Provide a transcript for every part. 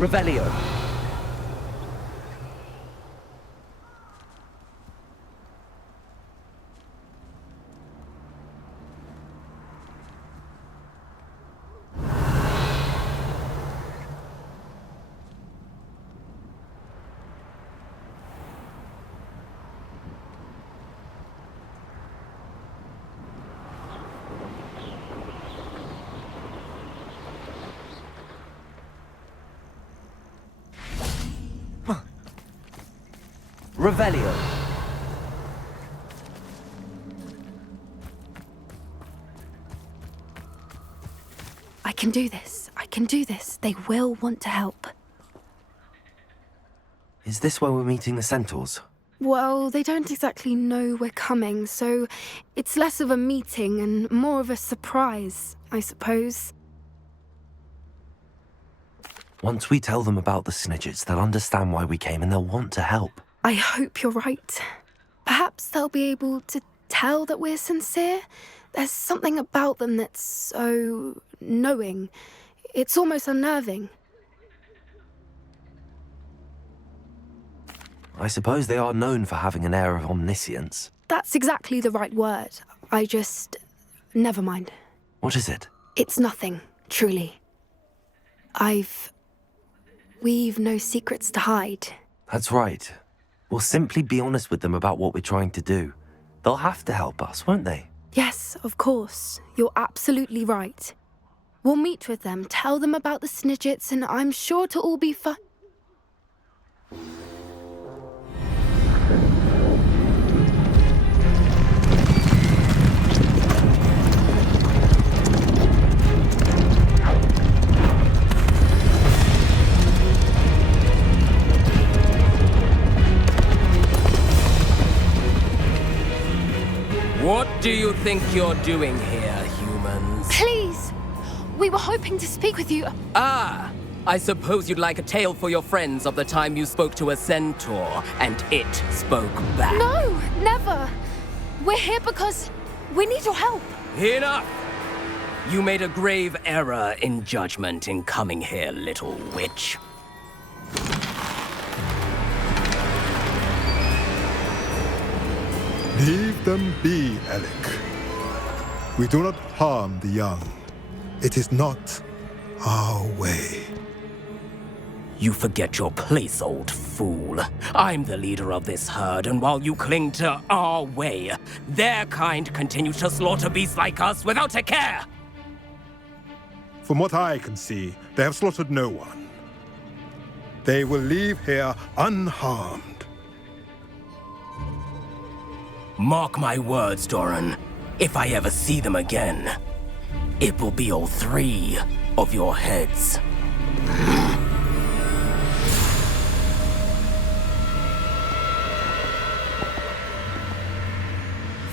Revelio. Revelio. I can do this. I can do this. They will want to help. Is this where we're meeting the centaurs? Well, they don't exactly know we're coming, so it's less of a meeting and more of a surprise, I suppose. Once we tell them about the Snidgets, they'll understand why we came and they'll want to help. I hope you're right. Perhaps they'll be able to tell that we're sincere. There's something about them that's so knowing. It's almost unnerving. I suppose they are known for having an air of omniscience. That's exactly the right word. Never mind. What is it? It's nothing, truly. We've no secrets to hide. That's right. We'll simply be honest with them about what we're trying to do. They'll have to help us, won't they? Yes, of course. You're absolutely right. We'll meet with them, tell them about the Snidgets, and I'm sure it'll all be fun. What do you think you're doing here, humans? Please! We were hoping to speak with you. Ah! I suppose you'd like a tale for your friends of the time you spoke to a centaur, and it spoke back. No, never! We're here because we need your help. Enough! You made a grave error in judgment in coming here, little witch. Leave them be, Alec. We do not harm the young. It is not our way. You forget your place, old fool. I'm the leader of this herd, and while you cling to our way, their kind continue to slaughter beasts like us without a care! From what I can see, they have slaughtered no one. They will leave here unharmed. Mark my words, Doran. If I ever see them again, it will be all 3 of your heads.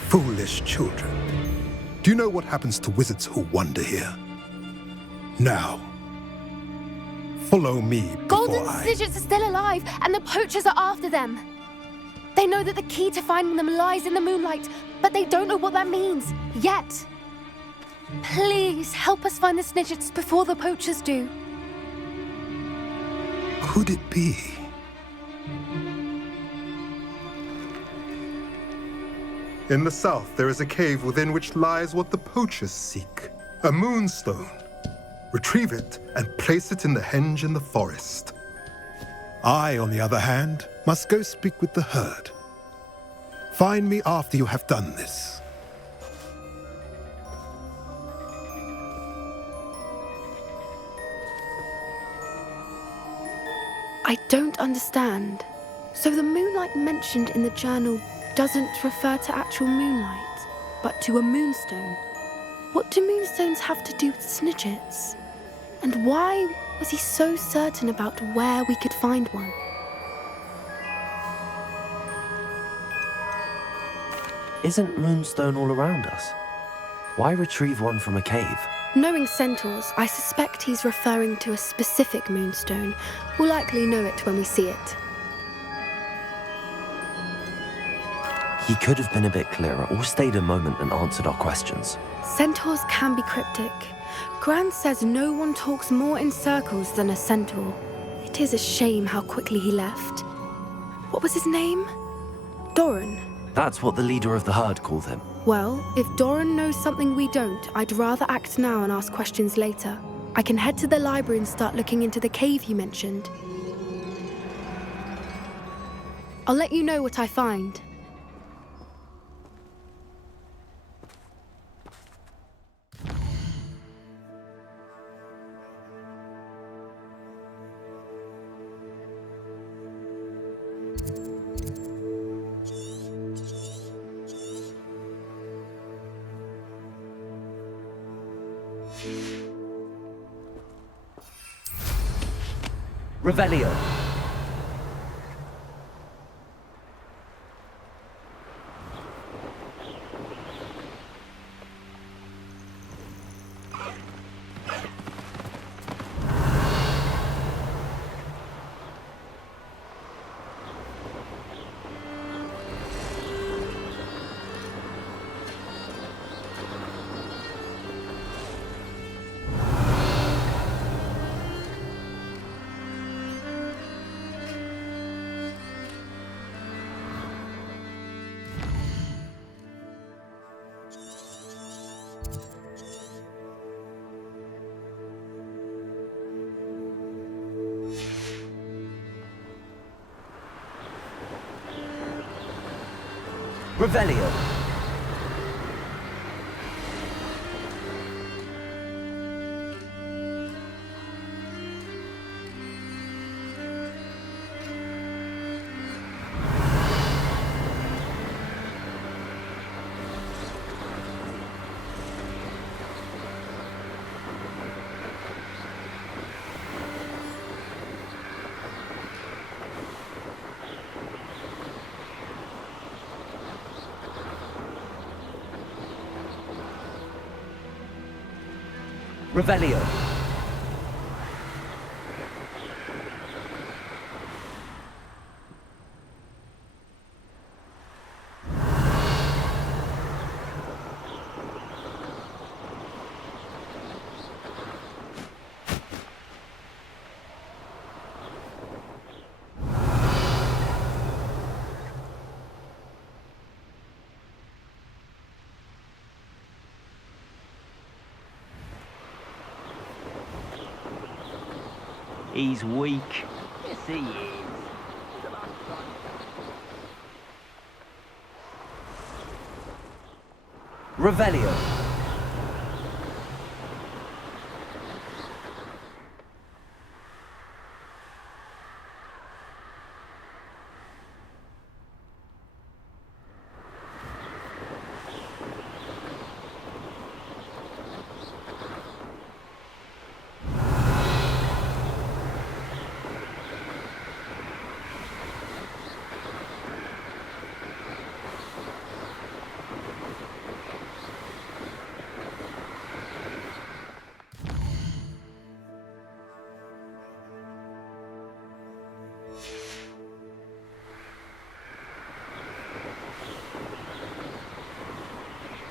Foolish children. Do you know what happens to wizards who wander here? Now, follow me before Golden Snidgets are still alive, and the poachers are after them. They know that the key to finding them lies in the moonlight, but they don't know what that means, yet. Please, help us find the Snidgets before the poachers do. Could it be? In the south, there is a cave within which lies what the poachers seek. A moonstone. Retrieve it and place it in the henge in the forest. I, on the other hand, must go speak with the herd. Find me after you have done this. I don't understand. So the moonlight mentioned in the journal doesn't refer to actual moonlight, but to a moonstone. What do moonstones have to do with Snidgets? And why was he so certain about where we could find one? Isn't Moonstone all around us? Why retrieve one from a cave? Knowing centaurs, I suspect he's referring to a specific moonstone. We'll likely know it when we see it. He could have been a bit clearer or stayed a moment and answered our questions. Centaurs can be cryptic. Gran says no one talks more in circles than a centaur. It is a shame how quickly he left. What was his name? Doran. That's what the leader of the herd called him. Well, if Doran knows something we don't, I'd rather act now and ask questions later. I can head to the library and start looking into the cave you mentioned. I'll let you know what I find. Revelio. Revelio. Revelio. He's weak. Yes, he is. Revelio.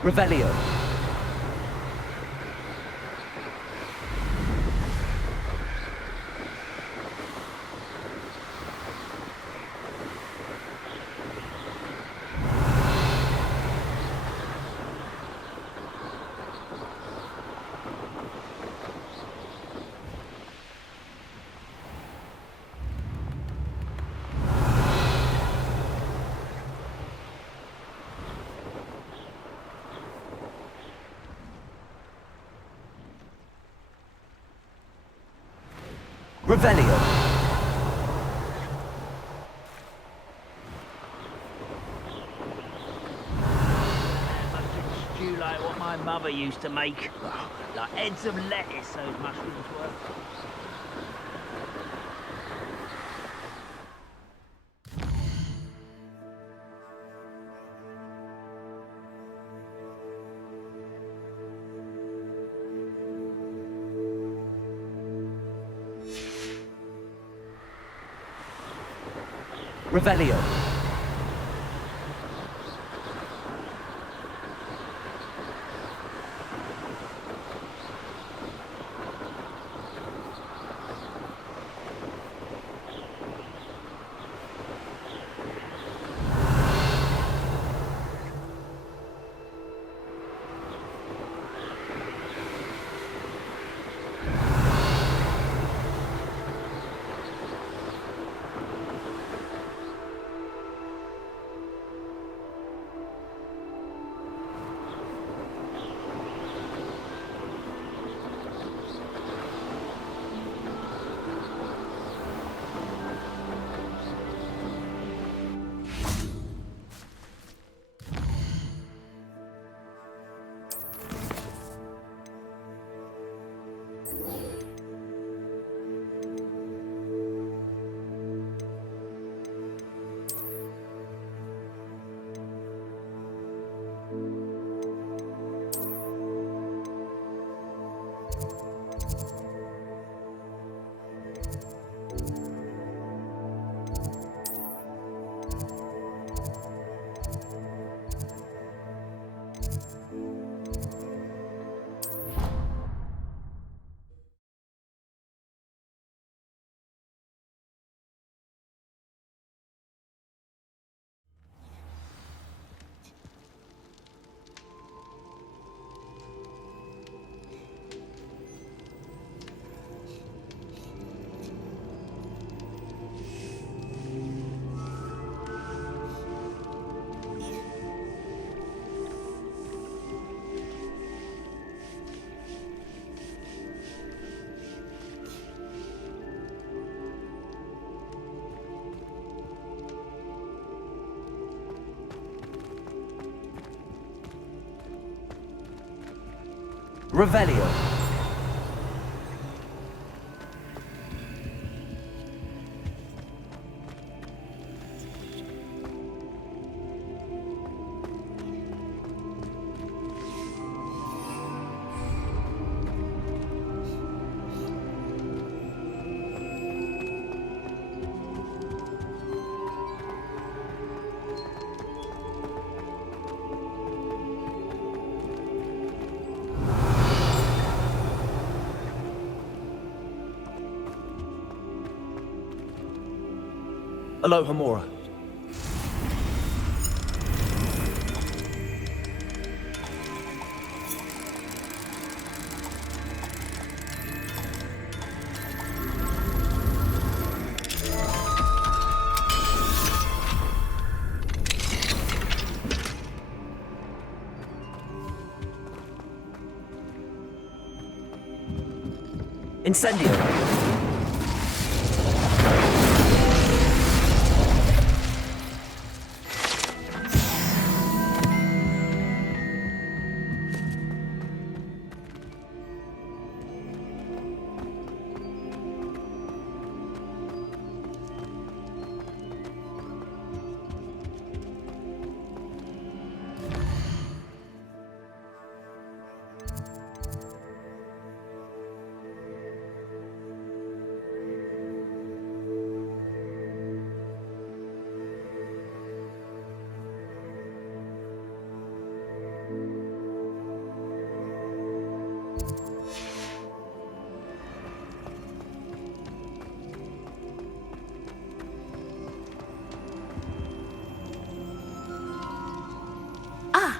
Revelio. Revelio. Stew like what my mother used to make. Like heads of lettuce, those mushrooms were. Revelio. Revelio. Aloha Mora. Incendio.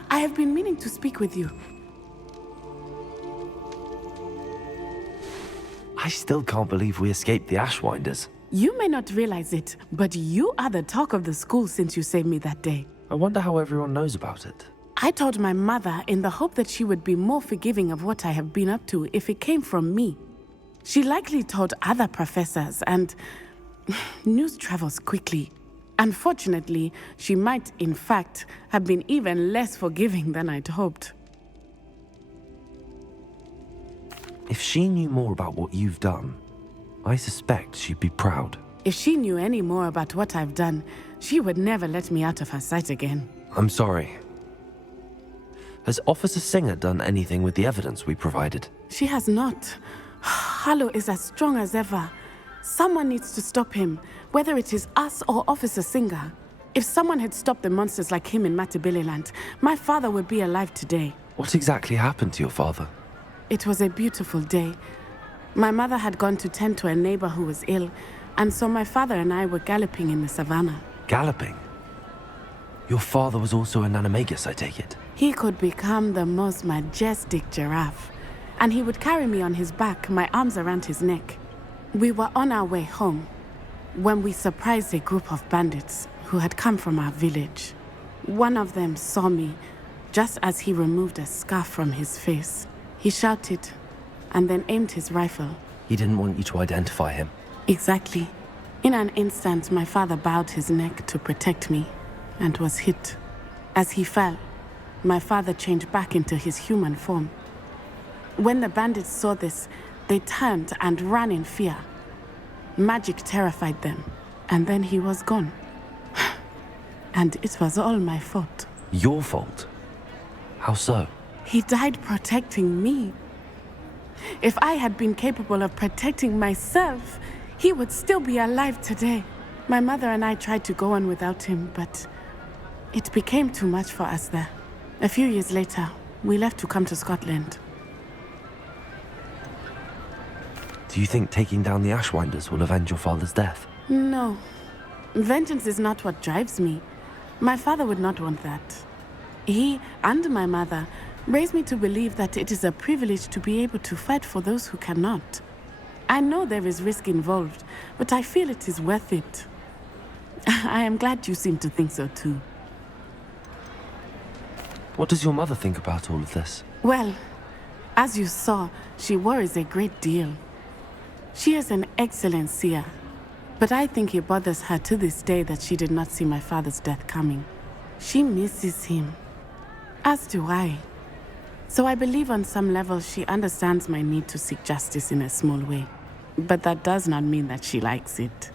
I have been meaning to speak with you. I still can't believe we escaped the Ashwinders. You may not realize it, but you are the talk of the school since you saved me that day. I wonder how everyone knows about it. I told my mother in the hope that she would be more forgiving of what I have been up to if it came from me. She likely told other professors, and news travels quickly. Unfortunately, she might, in fact, have been even less forgiving than I'd hoped. If she knew more about what you've done, I suspect she'd be proud. If she knew any more about what I've done, she would never let me out of her sight again. I'm sorry. Has Officer Singer done anything with the evidence we provided? She has not. Harlow is as strong as ever. Someone needs to stop him, whether it is us or Officer Singer. If someone had stopped the monsters like him in Matabeleland, my father would be alive today. What exactly happened to your father? It was a beautiful day. My mother had gone to tend to a neighbor who was ill, and so my father and I were galloping in the savannah. Galloping? Your father was also an animagus, I take it? He could become the most majestic giraffe, and he would carry me on his back, my arms around his neck. We were on our way home when we surprised a group of bandits who had come from our village. One of them saw me just as he removed a scarf from his face. He shouted and then aimed his rifle. He didn't want you to identify him. Exactly. In an instant, my father bowed his neck to protect me and was hit. As he fell, my father changed back into his human form. When the bandits saw this, they turned and ran in fear. Magic terrified them, and then he was gone. And it was all my fault. Your fault? How so? He died protecting me. If I had been capable of protecting myself, he would still be alive today. My mother and I tried to go on without him, but it became too much for us there. A few years later, we left to come to Scotland. Do you think taking down the Ashwinders will avenge your father's death? No. Vengeance is not what drives me. My father would not want that. He and my mother raised me to believe that it is a privilege to be able to fight for those who cannot. I know there is risk involved, but I feel it is worth it. I am glad you seem to think so too. What does your mother think about all of this? Well, as you saw, she worries a great deal. She is an excellent seer, but I think it bothers her to this day that she did not see my father's death coming. She misses him, as do I. So I believe on some level she understands my need to seek justice in a small way. But that does not mean that she likes it.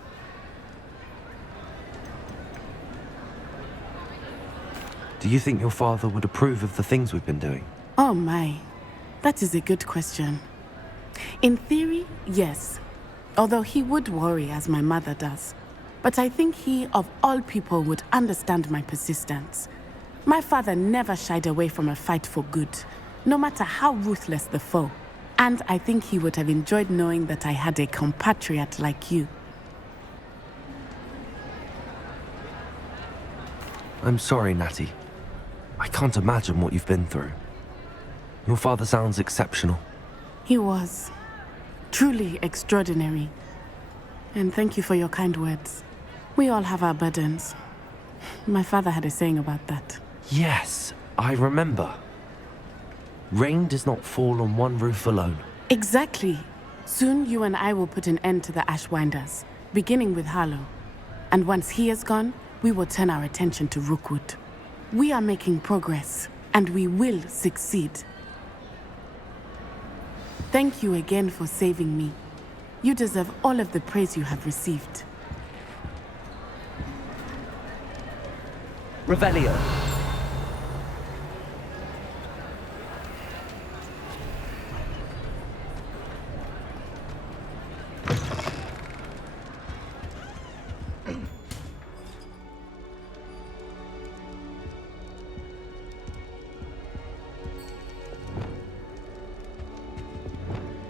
Do you think your father would approve of the things we've been doing? Oh my, that is a good question. In theory, yes. Although he would worry as my mother does. But I think he, of all people, would understand my persistence. My father never shied away from a fight for good, no matter how ruthless the foe. And I think he would have enjoyed knowing that I had a compatriot like you. I'm sorry, Natty. I can't imagine what you've been through. Your father sounds exceptional. He was. Truly extraordinary. And thank you for your kind words. We all have our burdens. My father had a saying about that. Yes, I remember. Rain does not fall on one roof alone. Exactly. Soon you and I will put an end to the Ashwinders, beginning with Harlow. And once he is gone, we will turn our attention to Rookwood. We are making progress, and we will succeed. Thank you again for saving me. You deserve all of the praise you have received. Revelio.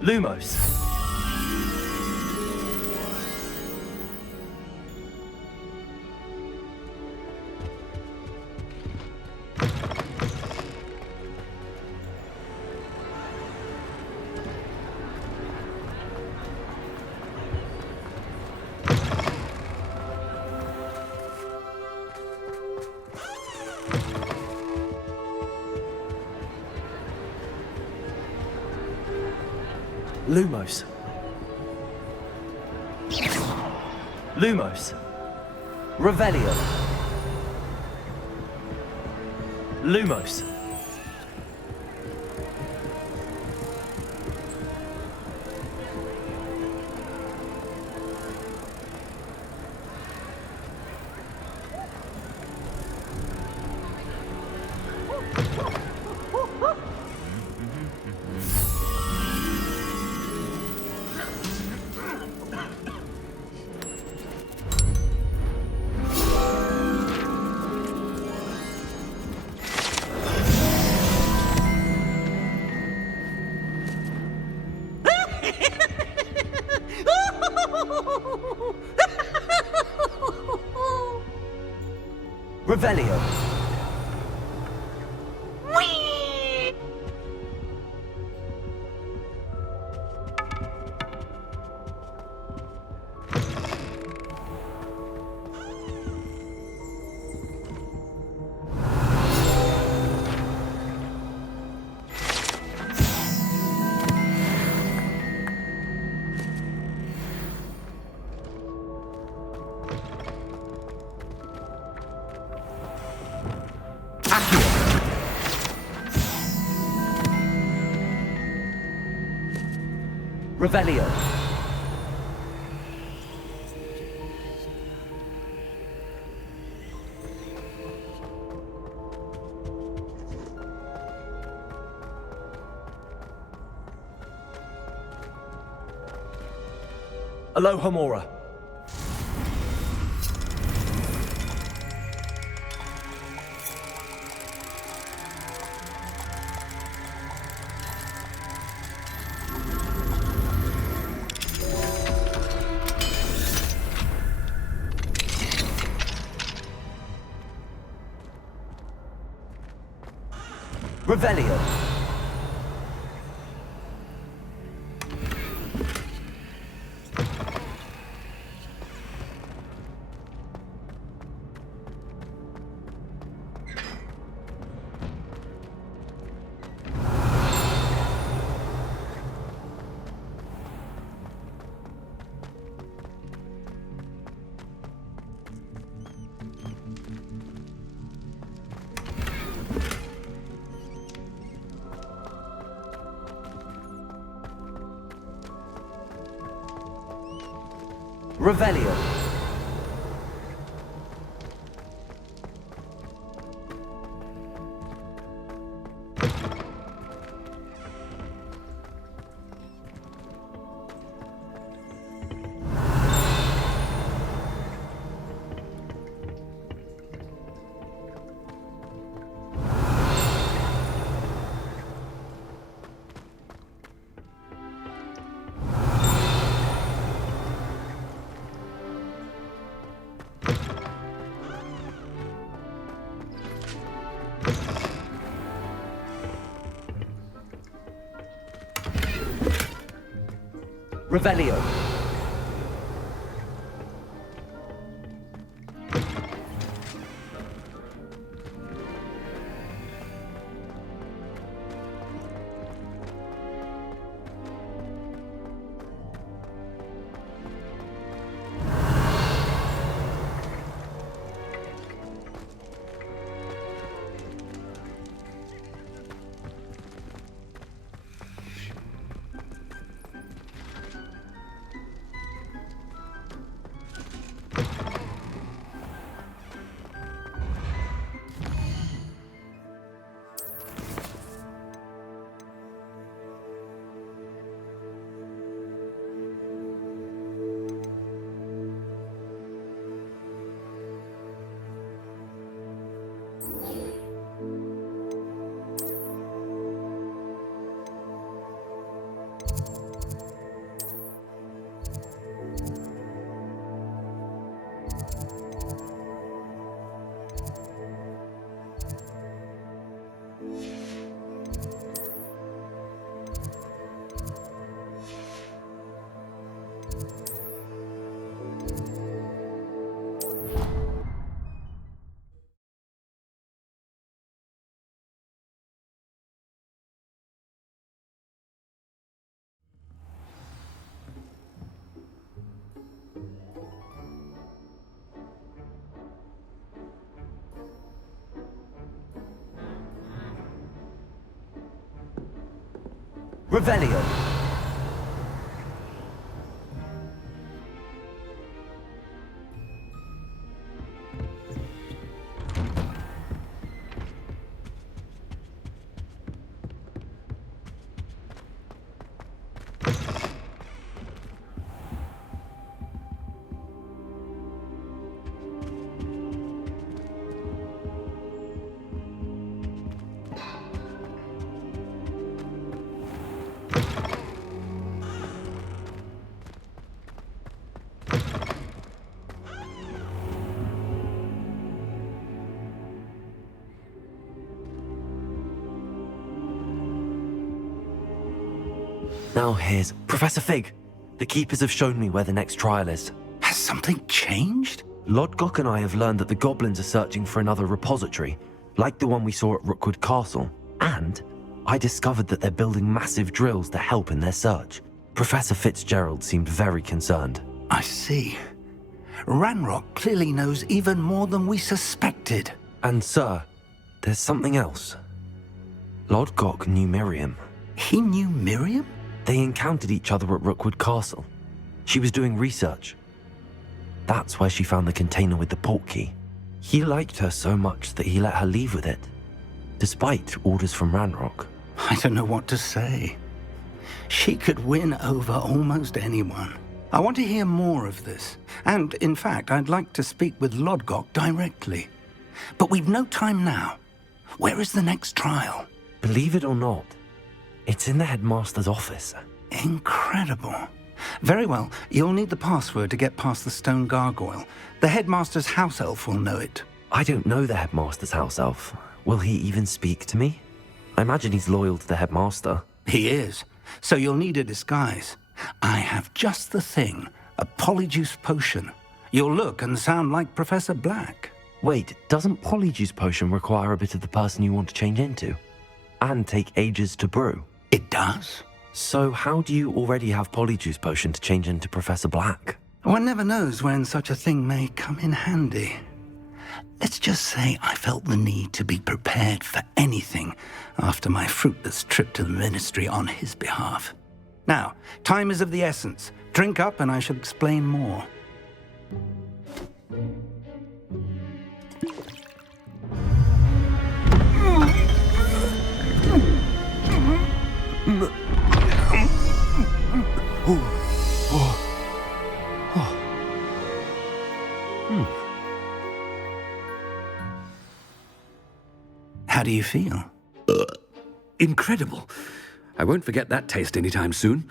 Lumos. Lumos. Lumos. Revelio. Lumos. Revelio. Revelio. Alohomora. Revelio. Revelio. Revelio. Revelio. Now here's Professor Fig. The Keepers have shown me where the next trial is. Has something changed? Lodgok and I have learned that the goblins are searching for another repository, like the one we saw at Rookwood Castle. And I discovered that they're building massive drills to help in their search. Professor Fitzgerald seemed very concerned. I see. Ranrock clearly knows even more than we suspected. And sir, there's something else. Lodgok knew Miriam. He knew Miriam? They encountered each other at Rookwood Castle. She was doing research. That's where she found the container with the portkey. He liked her so much that he let her leave with it, despite orders from Ranrock. I don't know what to say. She could win over almost anyone. I want to hear more of this. And, in fact, I'd like to speak with Lodgok directly. But we've no time now. Where is the next trial? Believe it or not, it's in the headmaster's office. Incredible. Very well, you'll need the password to get past the stone gargoyle. The headmaster's house elf will know it. I don't know the headmaster's house elf. Will he even speak to me? I imagine he's loyal to the headmaster. He is. So you'll need a disguise. I have just the thing. A polyjuice potion. You'll look and sound like Professor Black. Wait, doesn't Polyjuice Potion require a bit of the person you want to change into? And take ages to brew? It does. So how do you already have Polyjuice Potion to change into Professor Black? One never knows when such a thing may come in handy. Let's just say I felt the need to be prepared for anything after my fruitless trip to the ministry on his behalf. Now, time is of the essence. Drink up and I shall explain more. How do you feel? Incredible. I won't forget that taste anytime soon.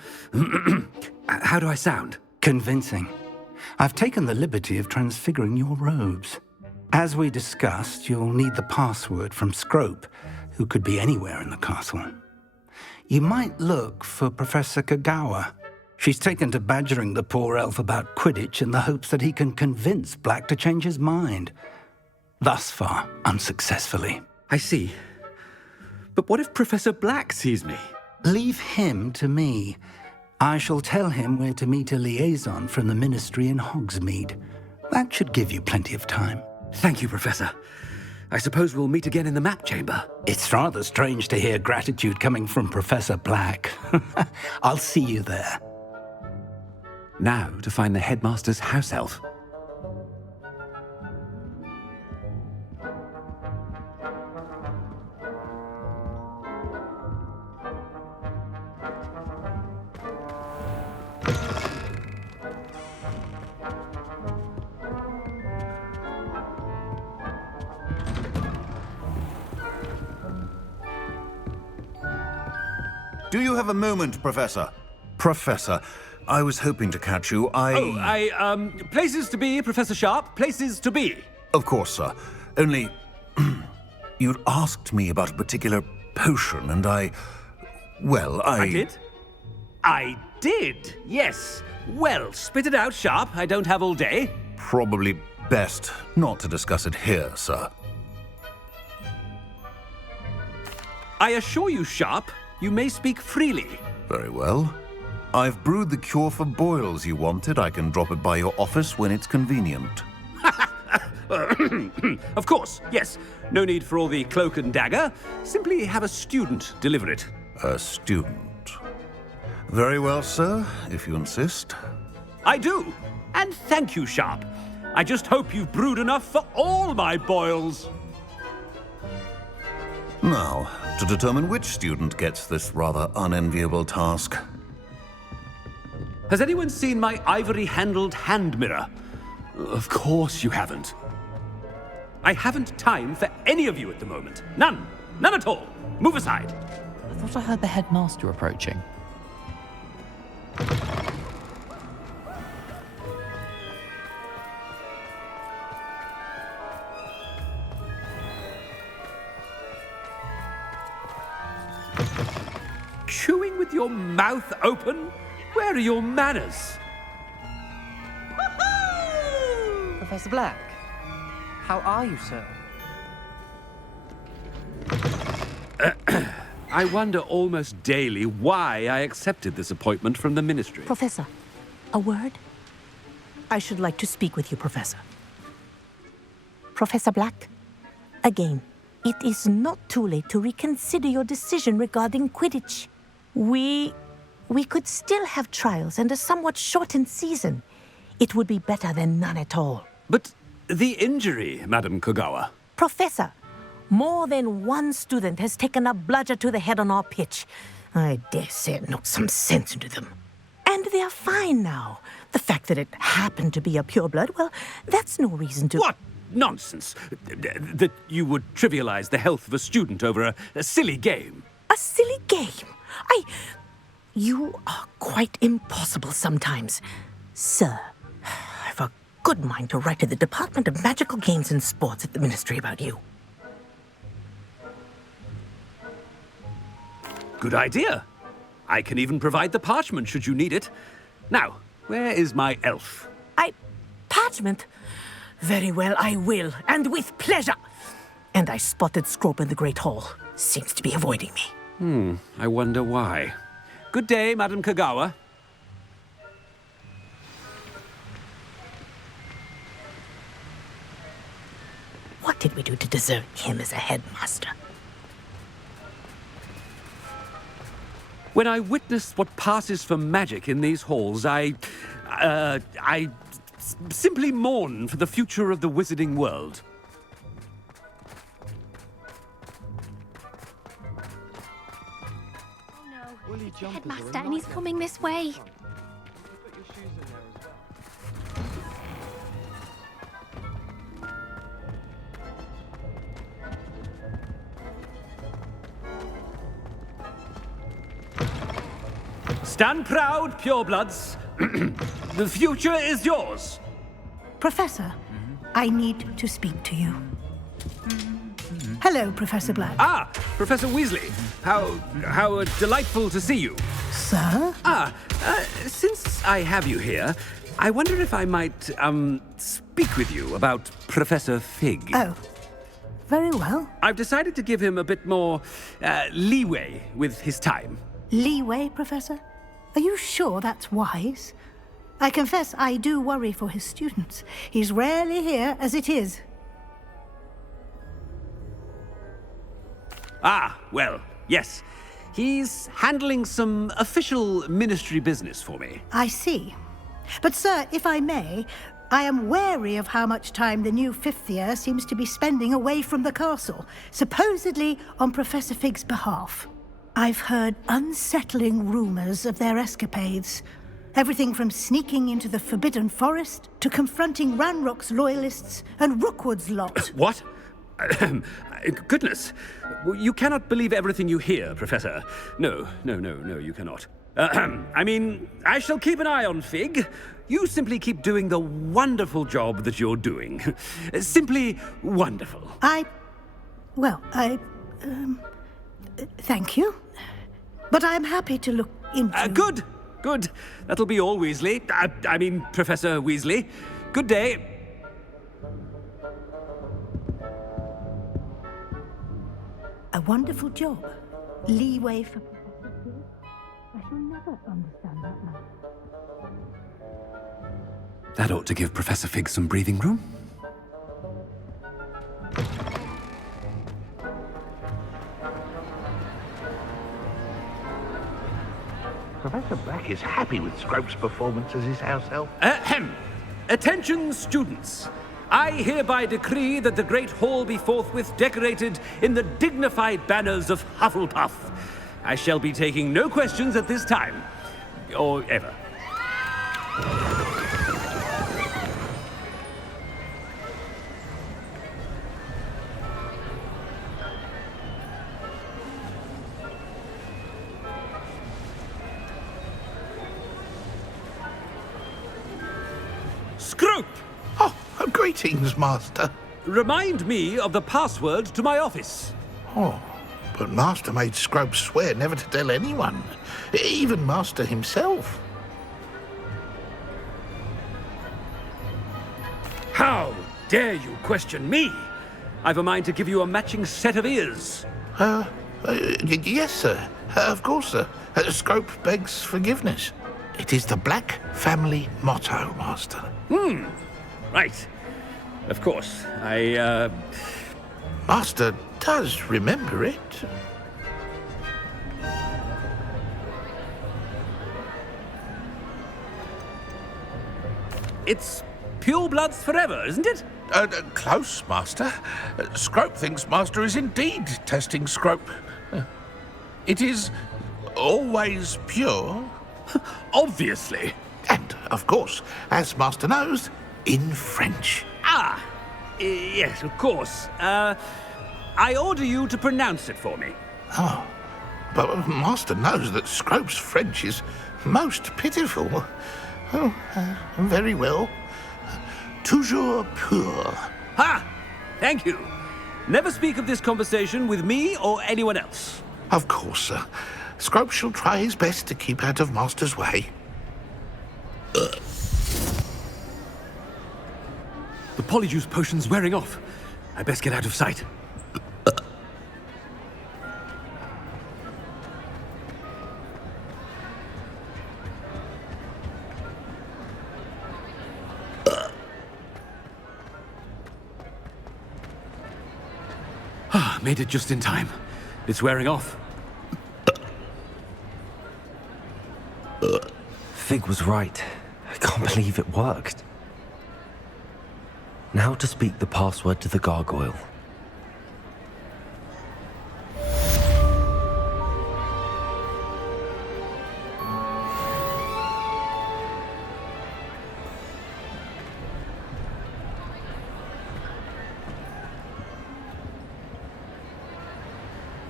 How do I sound? Convincing. I've taken the liberty of transfiguring your robes. As we discussed, you'll need the password from Scrope, who could be anywhere in the castle. You might look for Professor Kagawa. She's taken to badgering the poor elf about Quidditch in the hopes that he can convince Black to change his mind. Thus far, unsuccessfully. I see. But what if Professor Black sees me? Leave him to me. I shall tell him where to meet a liaison from the Ministry in Hogsmeade. That should give you plenty of time. Thank you, Professor. I suppose we'll meet again in the map chamber. It's rather strange to hear gratitude coming from Professor Black. I'll see you there. Now to find the headmaster's house elf. Do you have a moment, Professor? Professor, I was hoping to catch you. Places to be, Professor Sharp. Places to be. Of course, sir. Only, you'd asked me about a particular potion, and I did? I did, yes. Well, spit it out, Sharp. I don't have all day. Probably best not to discuss it here, sir. I assure you, Sharp, you may speak freely. Very well. I've brewed the cure for boils you wanted. I can drop it by your office when it's convenient. Of course, yes. No need for all the cloak and dagger. Simply have a student deliver it. A student. Very well, sir, if you insist. I do. And thank you, Sharp. I just hope you've brewed enough for all my boils. Now, to determine which student gets this rather unenviable task. Has anyone seen my ivory-handled hand mirror? Of course you haven't. I haven't time for any of you at the moment. None. None at all. Move aside. I thought I heard the headmaster approaching. Chewing with your mouth open? Where are your manners? Professor Black, how are you, sir? I wonder almost daily why I accepted this appointment from the Ministry. Professor, a word? I should like to speak with you, Professor. Professor Black, again, it is not too late to reconsider your decision regarding Quidditch. We could still have trials and a somewhat shortened season. It would be better than none at all. But the injury, Madam Kagawa. Professor, more than one student has taken a bludger to the head on our pitch. I dare say it knocked some sense into them. And they're fine now. The fact that it happened to be a pureblood, well, that's no reason to... What nonsense! That you would trivialize the health of a student over a silly game. A silly game? You are quite impossible sometimes. Sir, I've a good mind to write to the Department of Magical Games and Sports at the Ministry about you. Good idea. I can even provide the parchment should you need it. Now, where is my elf? Parchment? Very well, I will, and with pleasure. And I spotted Scrope in the Great Hall. Seems to be avoiding me. I wonder why. Good day, Madam Kagawa. What did we do to deserve him as a headmaster? When I witnessed what passes for magic in these halls, I simply mourn for the future of the wizarding world. Headmaster, and he's coming this way. Stand proud, purebloods. The future is yours. Professor, I need to speak to you. Hello, Professor Black. Ah, Professor Weasley. How delightful to see you. Sir? Since I have you here, I wonder if I might, speak with you about Professor Fig. Oh, very well. I've decided to give him a bit more, leeway with his time. Leeway, Professor? Are you sure that's wise? I confess I do worry for his students. He's rarely here as it is. Ah, well, yes. He's handling some official ministry business for me. I see. But, sir, if I may, I am wary of how much time the new fifth year seems to be spending away from the castle, supposedly on Professor Fig's behalf. I've heard unsettling rumors of their escapades. Everything from sneaking into the Forbidden Forest to confronting Ranrock's loyalists and Rookwood's lot. What? Goodness. You cannot believe everything you hear, Professor. No, you cannot. I mean, I shall keep an eye on Fig. You simply keep doing the wonderful job that you're doing. Simply wonderful. Thank you. But I'm happy to look into... Good. That'll be all, Weasley. I mean, Professor Weasley. Good day. A wonderful job. Leeway for... I shall never understand that now. That ought to give Professor Fig some breathing room. Professor Black is happy with Scrope's performance as his house elf. Attention, students. I hereby decree that the Great Hall be forthwith decorated in the dignified banners of Hufflepuff. I shall be taking no questions at this time. Or ever. Scrope! Oh, greetings, Master. Remind me of the password to my office. Oh, but Master made Scrope swear never to tell anyone, even Master himself. How dare you question me? I've a mind to give you a matching set of ears. Yes, sir. Of course, sir. Scrope begs forgiveness. It is the Black family motto, Master. Right. Of course. Master does remember it. It's purebloods forever, isn't it? Close, Master. Scrope thinks Master is indeed testing Scrope. It is always pure. Obviously. And, of course, as Master knows, in French. Yes, of course. I order you to pronounce it for me. Oh, but Master knows that Scrope's French is most pitiful. Oh, very well. Toujours pur. Ha! Thank you. Never speak of this conversation with me or anyone else. Of course, sir. Scrope shall try his best to keep out of Master's way. The Polyjuice potion's wearing off. I best get out of sight. Made it just in time. It's wearing off. Fig was right. I can't believe it worked. Now to speak the password to the gargoyle.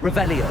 Revelio.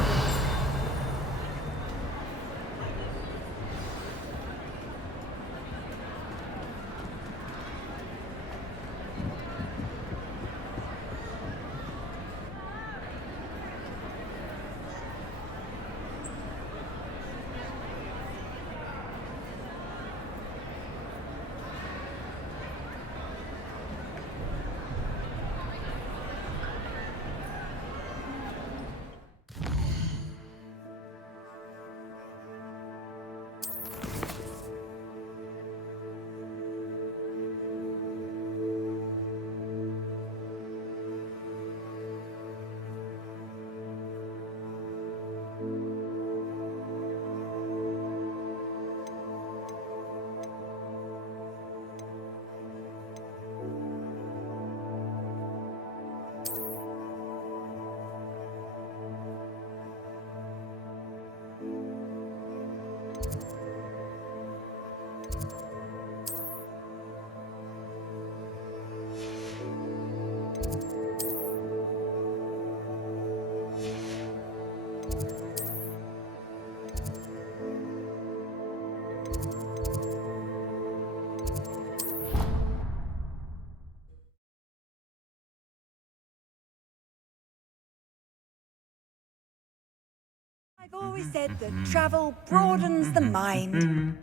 I've always said that travel broadens the mind.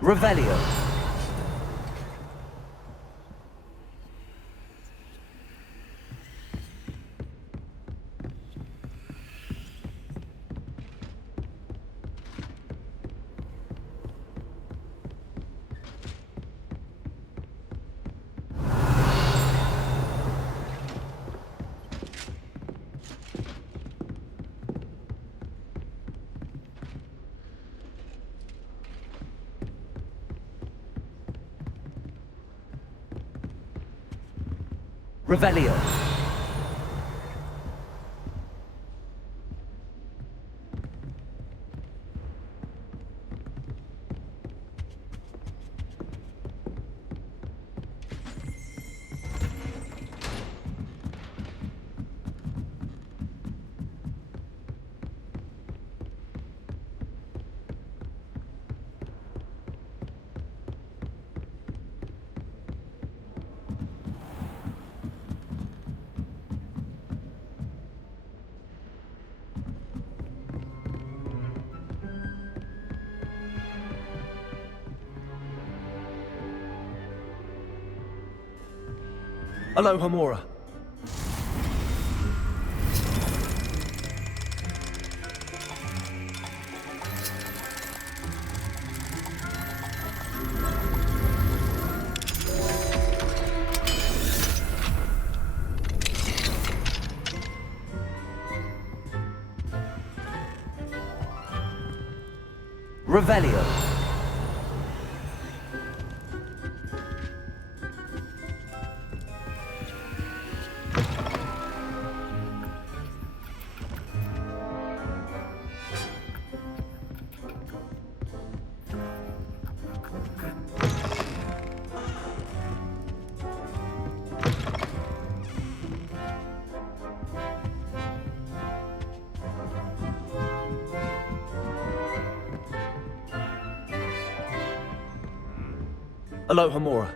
Revelio. Revelio. Aloha Mora. Revelio. Aloha Mora.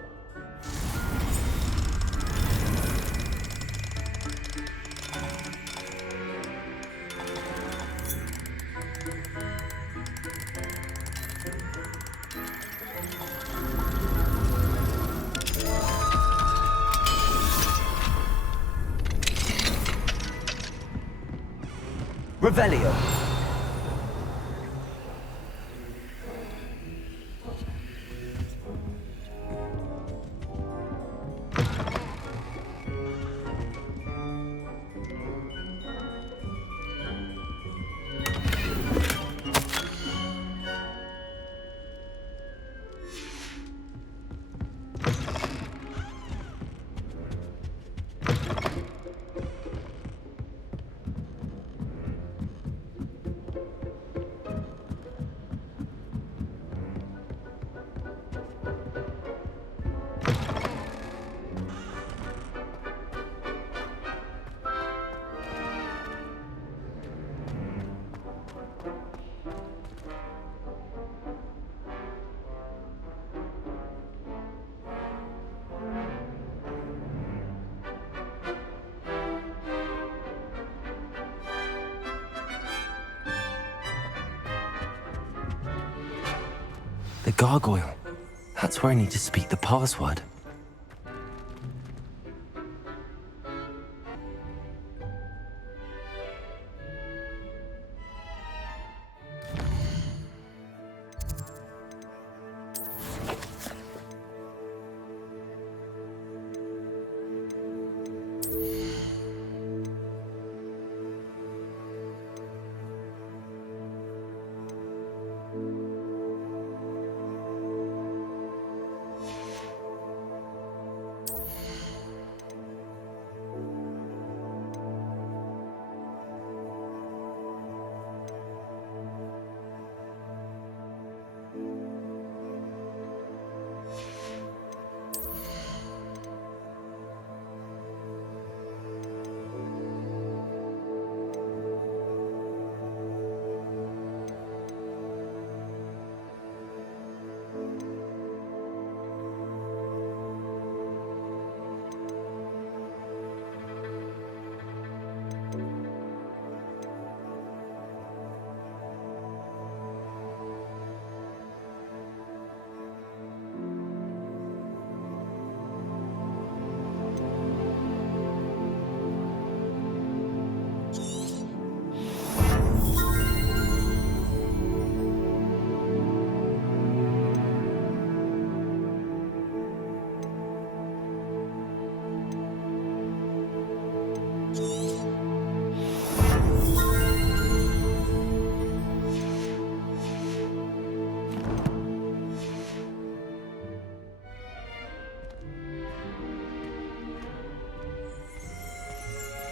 Revelio. gargoyle. That's where I need to speak the password.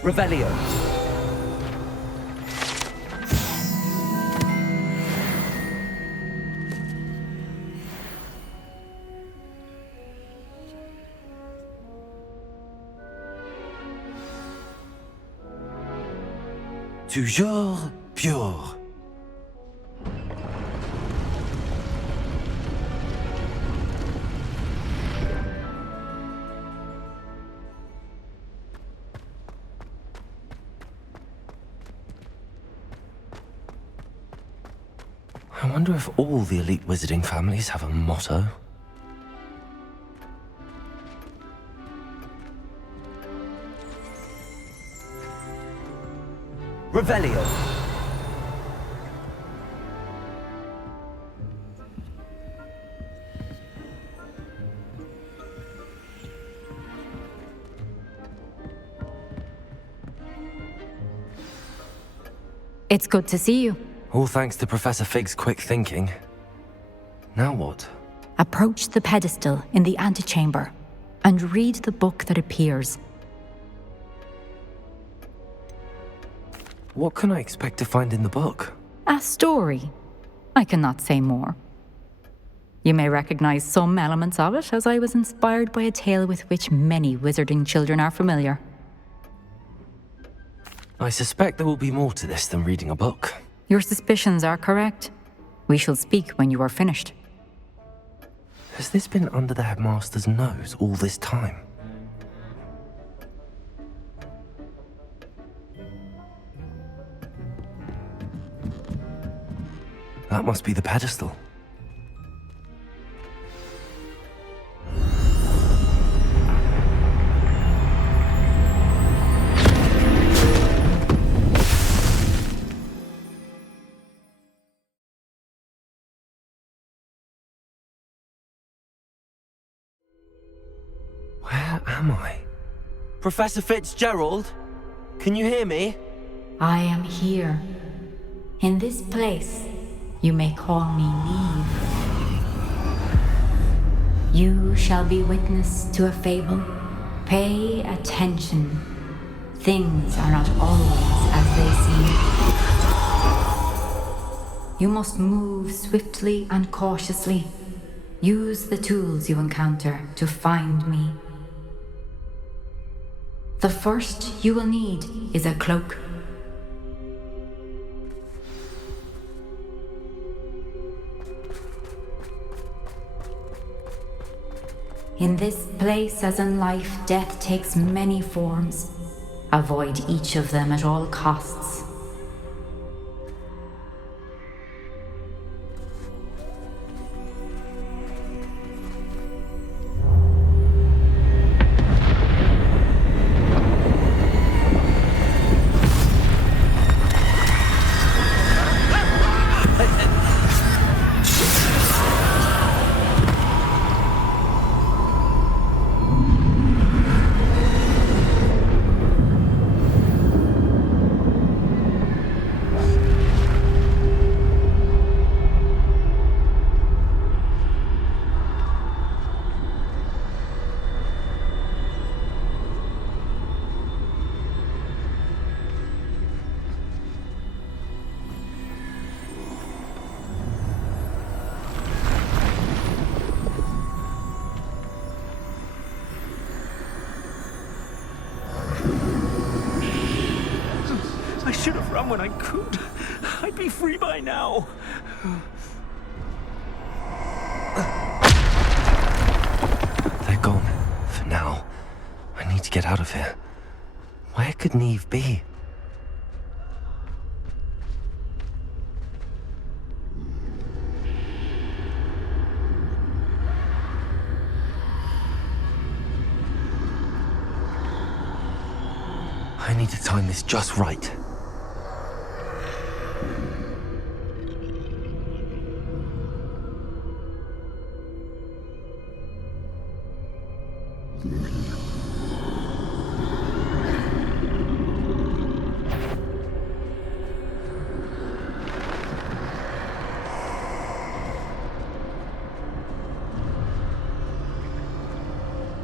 Revelio. Toujours pure. I wonder if all the elite wizarding families have a motto. Revelio. It's good to see you. All thanks to Professor Fig's quick thinking. Now what? Approach the pedestal in the antechamber and read the book that appears. What can I expect to find in the book? A story. I cannot say more. You may recognize some elements of it, as I was inspired by a tale with which many wizarding children are familiar. I suspect there will be more to this than reading a book. Your suspicions are correct. We shall speak when you are finished. Has this been under the headmaster's nose all this time? That must be the pedestal. Where am I? Professor Fitzgerald? Can you hear me? I am here. In this place, you may call me Niamh. You shall be witness to a fable. Pay attention. Things are not always as they seem. You must move swiftly and cautiously. Use the tools you encounter to find me. The first you will need is a cloak. In this place, as in life, death takes many forms. Avoid each of them at all costs. should have run when I could. I'd be free by now. They're gone. For now. I need to get out of here. Where could Niamh be? I need to time this just right.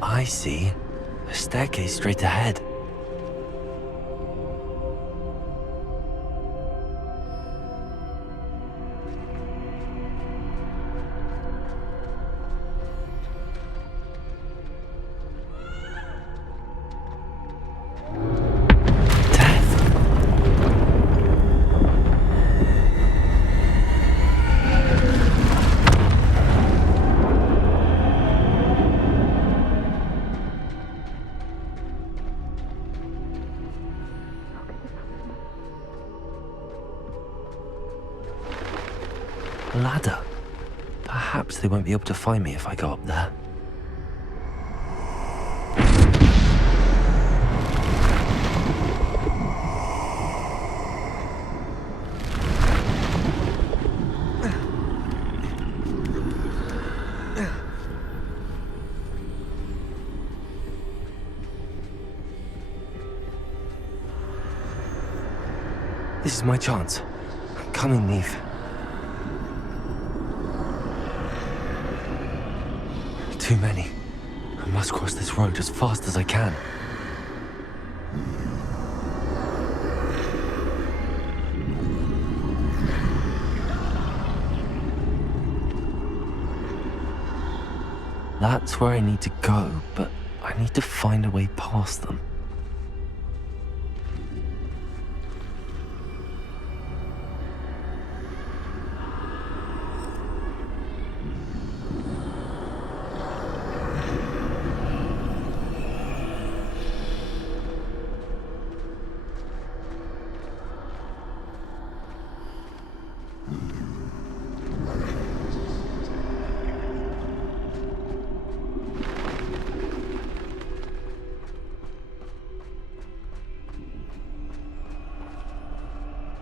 I see. A staircase straight ahead. Ladder. Perhaps they won't be able to find me if I go up there. This is my chance. I'm coming, Niamh. Too many. I must cross this road as fast as I can. That's where I need to go, but I need to find a way past them.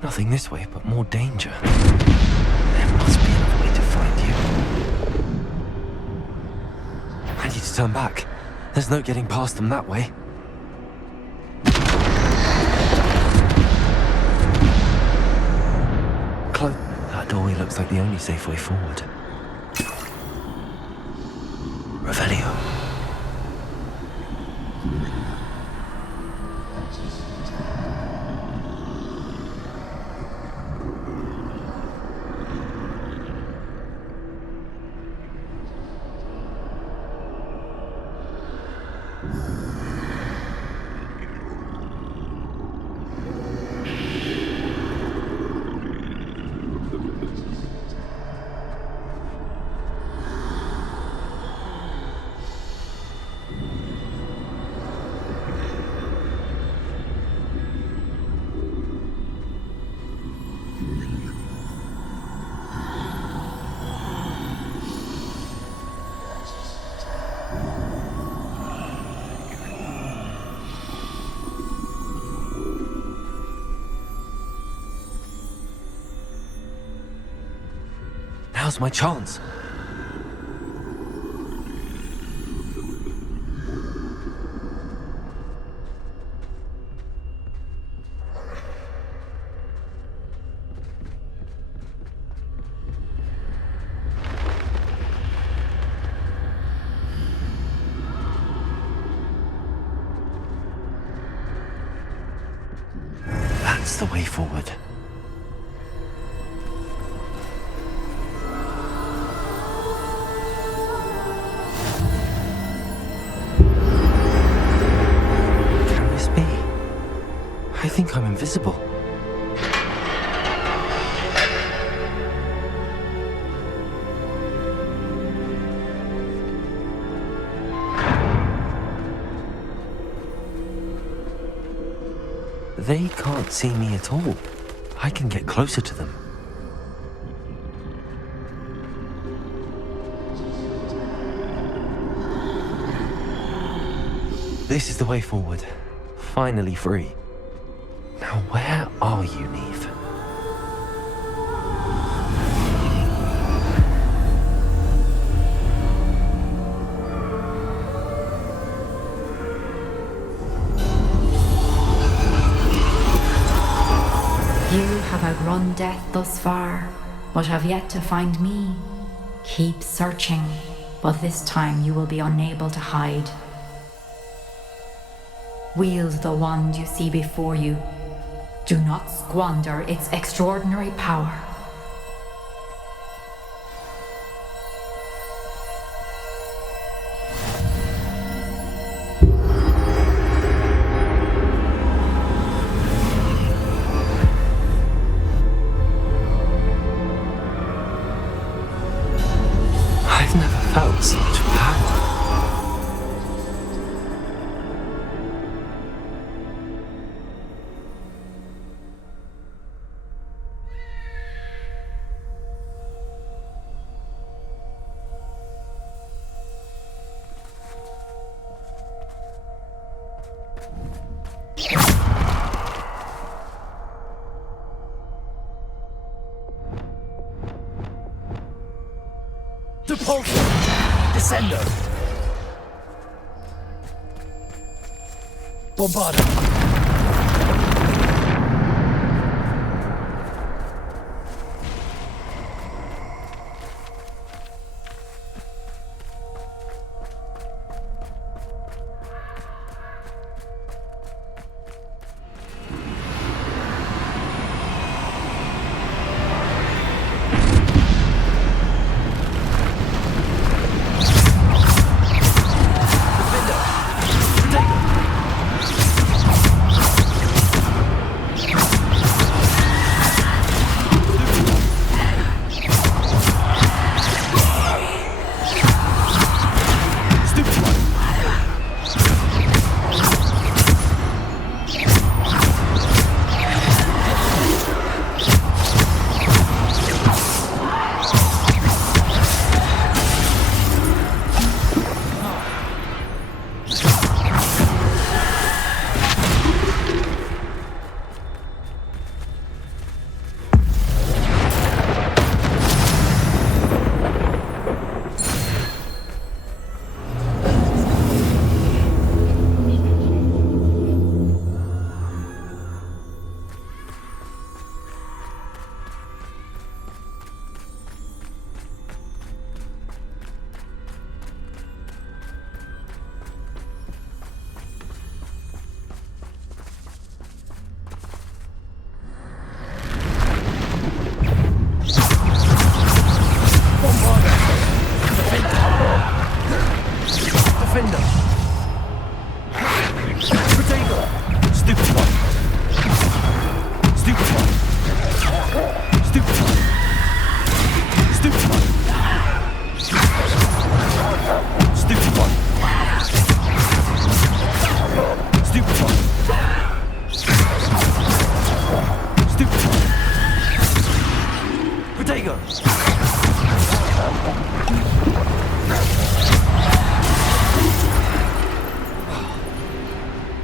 Nothing this way, but more danger. There must be another way to find you. I need to turn back. There's no getting past them that way. That doorway looks like the only safe way forward. Revelio. Now's my chance. That's the way forward. I think I'm invisible. They can't see me at all. I can get closer to them. This is the way forward. Finally free. Now where are you, Niamh? You have outrun death thus far, but have yet to find me. Keep searching, but this time you will be unable to hide. Wield the wand you see before you. Do not squander its extraordinary power. I've never felt such power. Depulso! Descendo! Bombarda!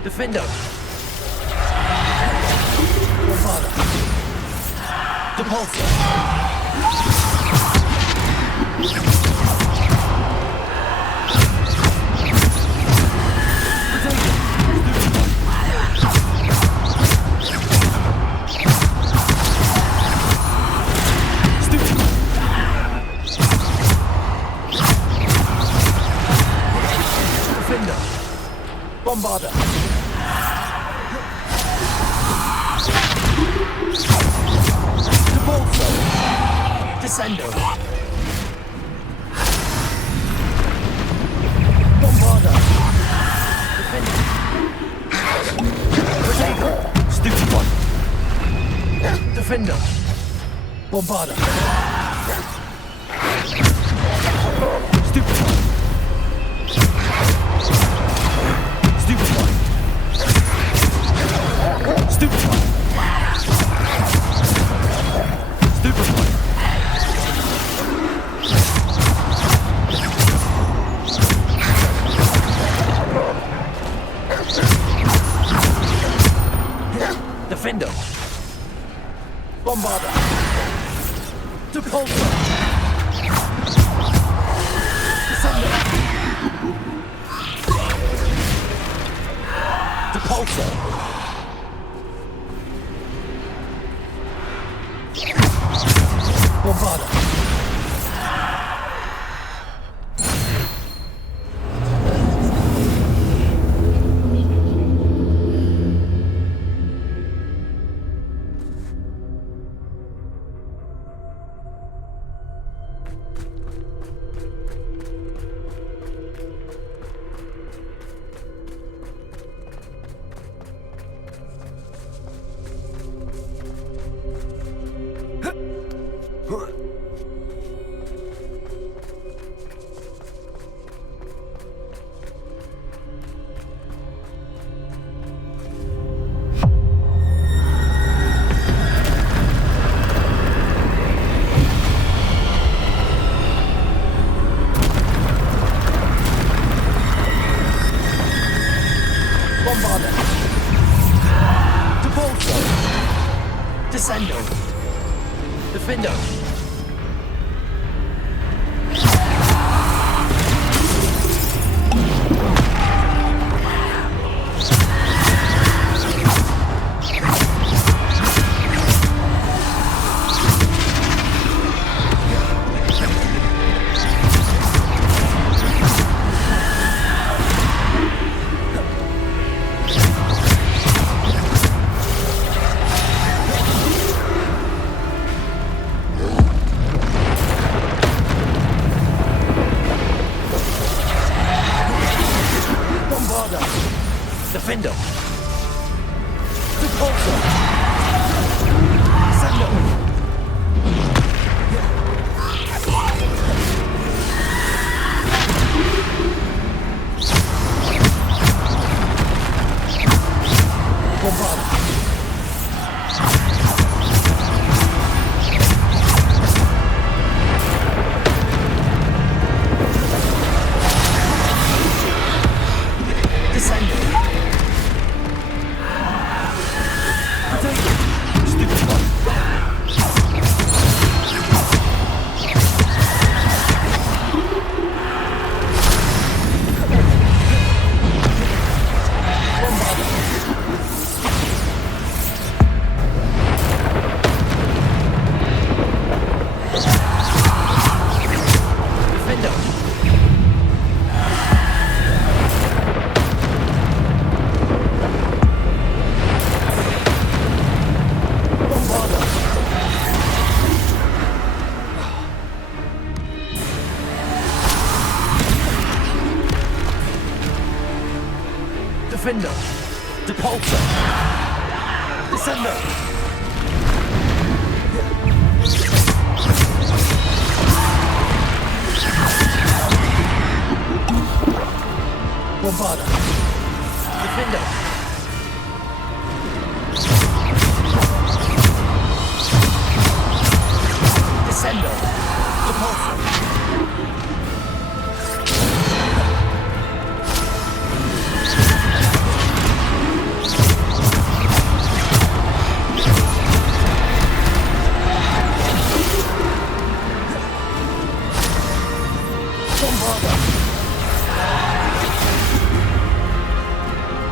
Defender! Bombarda! Depulso! Bombarda! Depulso! Descendo! Bombarda! Defender! Protego! Stupid one! Defender! Bombarda! Stupid one! Stupid one! Stupid Bombarder! Depulsor! Descender! Depulsor! Bombarder! Descendo! Defendo! Defendo! Depulsor! Descendo! Bombarder! Descendo! Defender! Depulsor! Descender! Bombarder! Defender! Descender! Depulsor!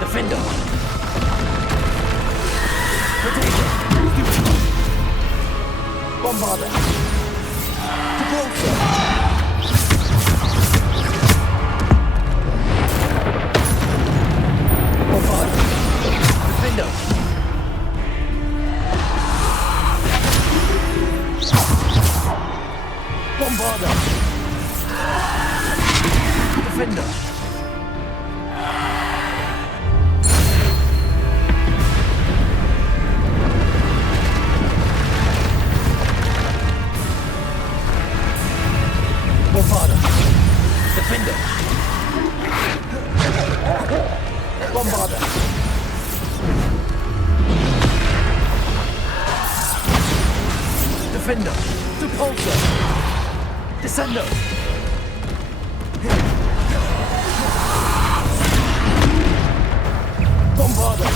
Defender! Potato! Bombarder! Depulsor! Bombarder! Defender! Bombarder! Defender! Bombarder! Defender! Bombarder! Defender! Depulsor! Descender! Bombarder!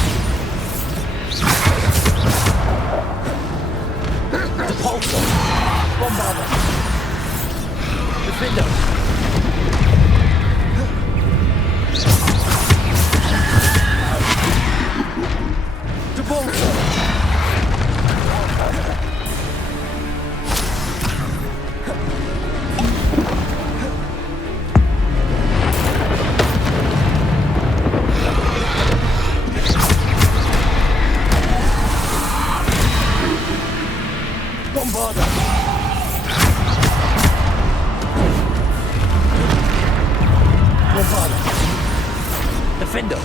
Defender.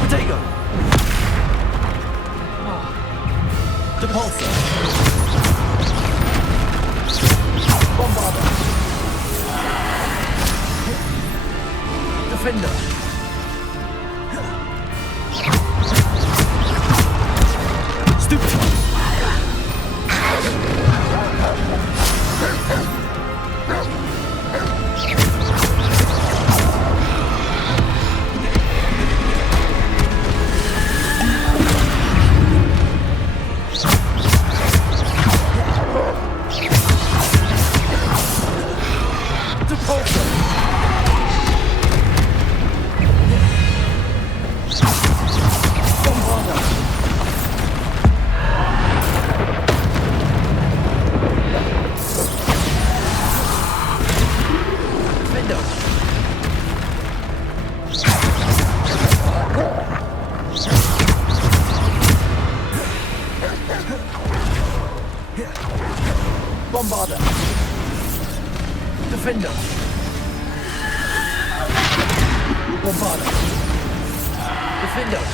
Potato. Depulsor. Bombarder. Defender. Stupid. Bombarder. Defender. Bombarder. Defender.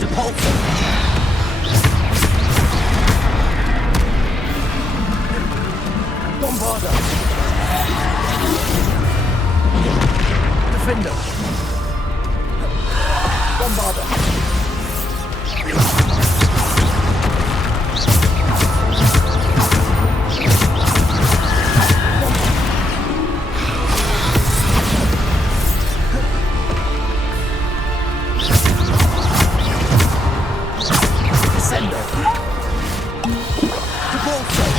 Depulsor. Bombarder. Defender. Bombarder. Descender. Depulsor.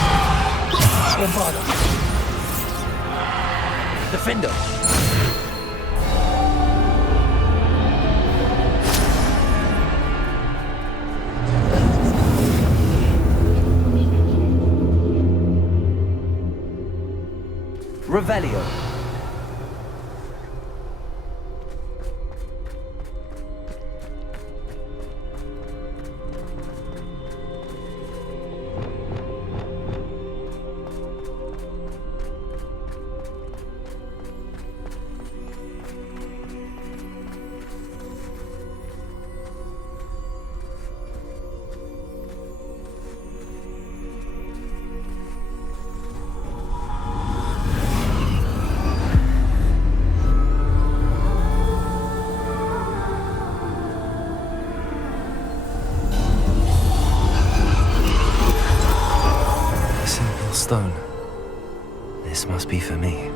Bombarder. Defender. Revelio. Stone. This must be for me.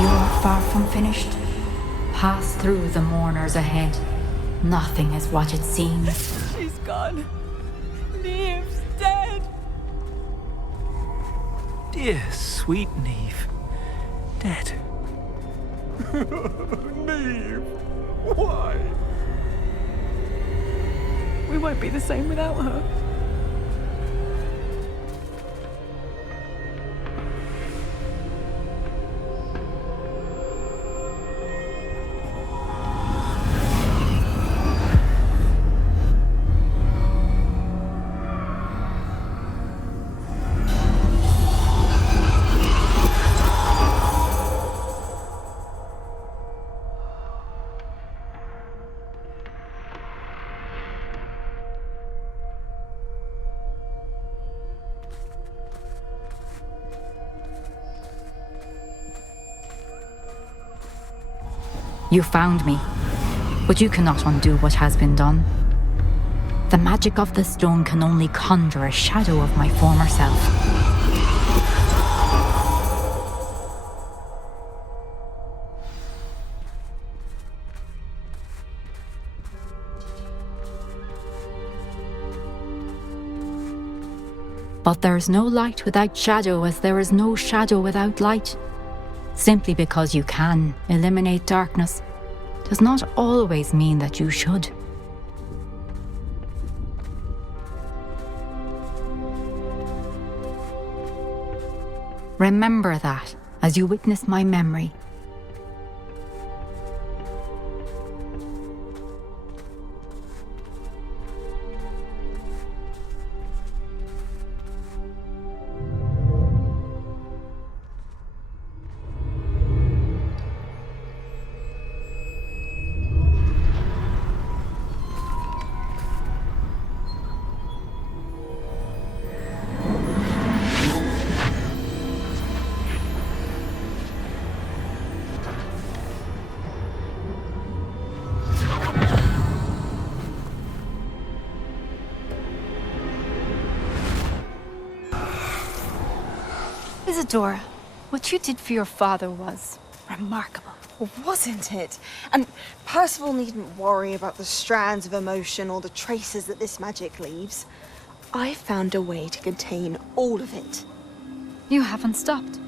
You're far from finished. Pass through the mourners ahead. Nothing is what it seems. She's gone. Niamh's dead. Dear, sweet Niamh. Dead. Niamh, why? We won't be the same without her. You found me, but you cannot undo what has been done. The magic of the stone can only conjure a shadow of my former self. But there is no light without shadow, as there is no shadow without light. Simply because you can eliminate darkness does not always mean that you should. Remember that as you witness my memory. Isadora, what you did for your father was remarkable. Well, wasn't it? And Percival needn't worry about the strands of emotion or the traces that this magic leaves. I found a way to contain all of it. You haven't stopped.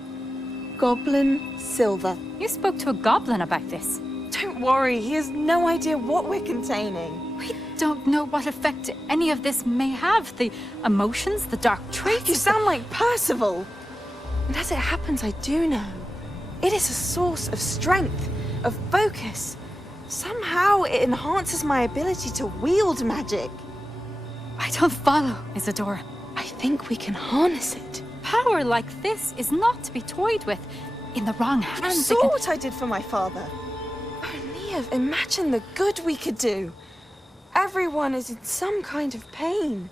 Goblin silver. You spoke to a goblin about this. Don't worry, he has no idea what we're containing. We don't know what effect any of this may have. The emotions, the dark traits. You sound like Percival. And as it happens, I do know. It is a source of strength, of focus. Somehow it enhances my ability to wield magic. I don't follow, Isadora. I think we can harness it. Power like this is not to be toyed with. In the wrong hands, You saw what I did for my father. Oh, Niamh, imagine the good we could do. Everyone is in some kind of pain.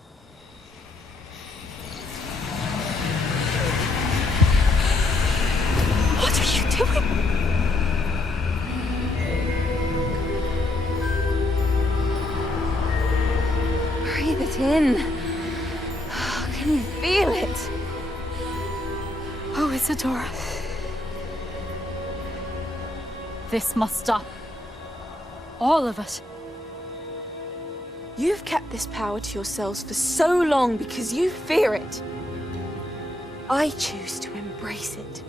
What are you doing? Breathe it in. Can you feel it? Oh, Isadora. This must stop. All of it. You've kept this power to yourselves for so long because you fear it. I choose to embrace it.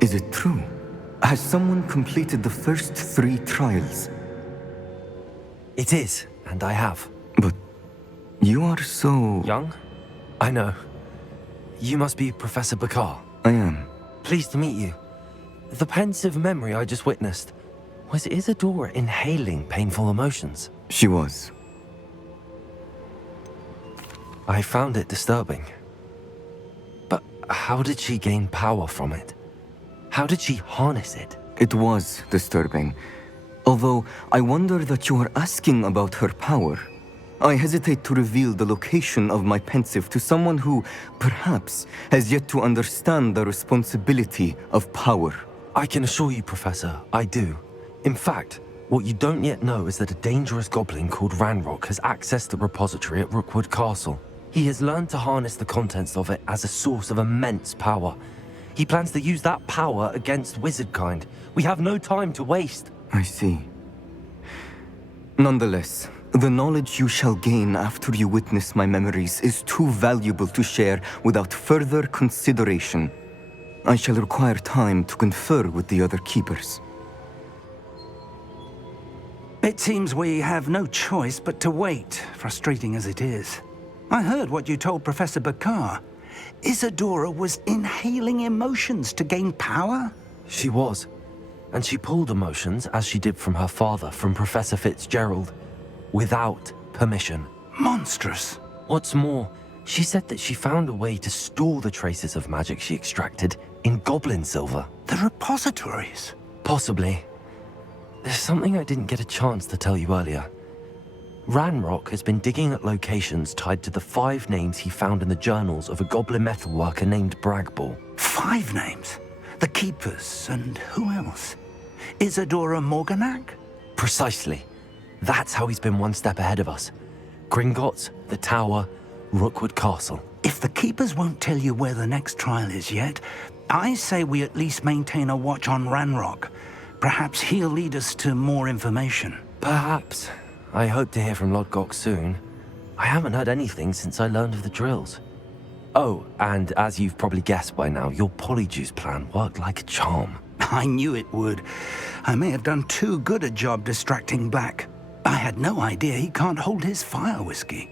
Is it true? Has someone completed the first 3 trials? It is, and I have. But you are so... young? I know. You must be Professor Bakar. I am. Pleased to meet you. The pensive memory I just witnessed, was Isadora inhaling painful emotions? She was. I found it disturbing. But how did she gain power from it? How did she harness it? It was disturbing. Although, I wonder that you are asking about her power. I hesitate to reveal the location of my pensive to someone who, perhaps, has yet to understand the responsibility of power. I can assure you, Professor, I do. In fact, what you don't yet know is that a dangerous goblin called Ranrock has accessed the repository at Rookwood Castle. He has learned to harness the contents of it as a source of immense power. He plans to use that power against wizardkind. We have no time to waste. I see. Nonetheless, the knowledge you shall gain after you witness my memories is too valuable to share without further consideration. I shall require time to confer with the other keepers. It seems we have no choice but to wait, frustrating as it is. I heard what you told Professor Bakar. Isadora was inhaling emotions to gain power? She was. And she pulled emotions, as she did from her father, from Professor Fitzgerald, without permission. Monstrous. What's more, She said that she found a way to store the traces of magic she extracted in goblin silver. The repositories? Possibly. There's something I didn't get a chance to tell you earlier. Ranrock has been digging at locations tied to the 5 names he found in the journals of a goblin metalworker named Bragball. 5 names? The Keepers, and who else? Isadora Morganac? Precisely. That's how he's been one step ahead of us. Gringotts, the Tower, Rookwood Castle. If the Keepers won't tell you where the next trial is yet, I say we at least maintain a watch on Ranrock. Perhaps he'll lead us to more information. Perhaps. I hope to hear from Lodgok soon. I haven't heard anything since I learned of the drills. Oh, and as you've probably guessed by now, your polyjuice plan worked like a charm. I knew it would. I may have done too good a job distracting Black. I had no idea he can't hold his fire whiskey.